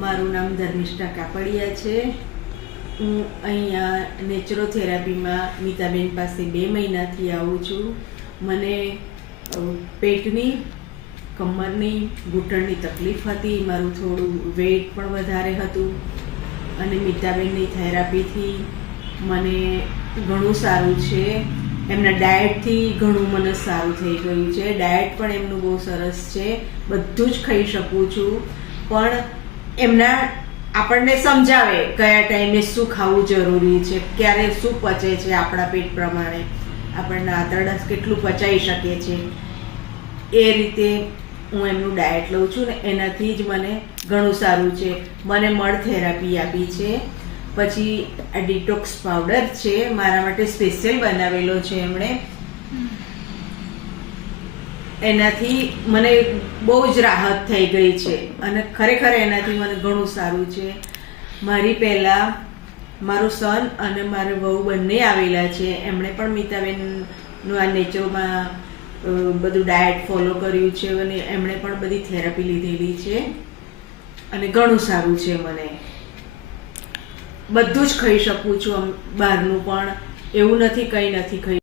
મારું નામ ધર્મિષ્ઠા કાપડિયા છે. હું અહીંયા નેચરોથેરાપીમાં મીતાબેન પાસે 2 મહિનાથી આવું છું. મને પેટની, કમરની, ઘૂંટણની તકલીફ હતી. મારું થોડું વેટ પણ વધારે હતું અને મીતાબેનની થેરાપીથી મને ઘણું સારું છે. એમના ડાયટથી ઘણું મને સારું થઈ ગયું છે. ડાયટ પણ એમનું બહુ સરસ છે. બધું જ ખાઈ શકું છું, પણ એમના આપણને સમજાવે કયા ટાઈમે શું ખાવું જરૂરી છે, ક્યારે શું પચે છે, આપણા પેટ પ્રમાણે આપણને આંતરડા કેટલું પચાવી શકે છે, એ રીતે હું એમનું ડાયટ લઉં છું ને એનાથી જ મને ઘણું સારું છે. મને મળ થેરાપી આપી છે. પછી આ ડિટોક્સ પાવડર છે, મારા માટે સ્પેશિયલ બનાવેલો છે એમણે. એનાથી મને બહુ જ રાહત થઈ ગઈ છે અને ખરેખર એનાથી મને ઘણું સારું છે. મારી પહેલાં મારું સન અને મારે વહુ બંને આવેલા છે. એમણે પણ મીતાબેનનું આ નેચરોમાં બધું ડાયટ ફોલો કર્યું છે અને એમણે પણ બધી થેરાપી લીધેલી છે અને ઘણું સારું છે. મને બધું જ ખાઈ શકું છું, બહારનું પણ એવું નથી કંઈ નથી ખાઈ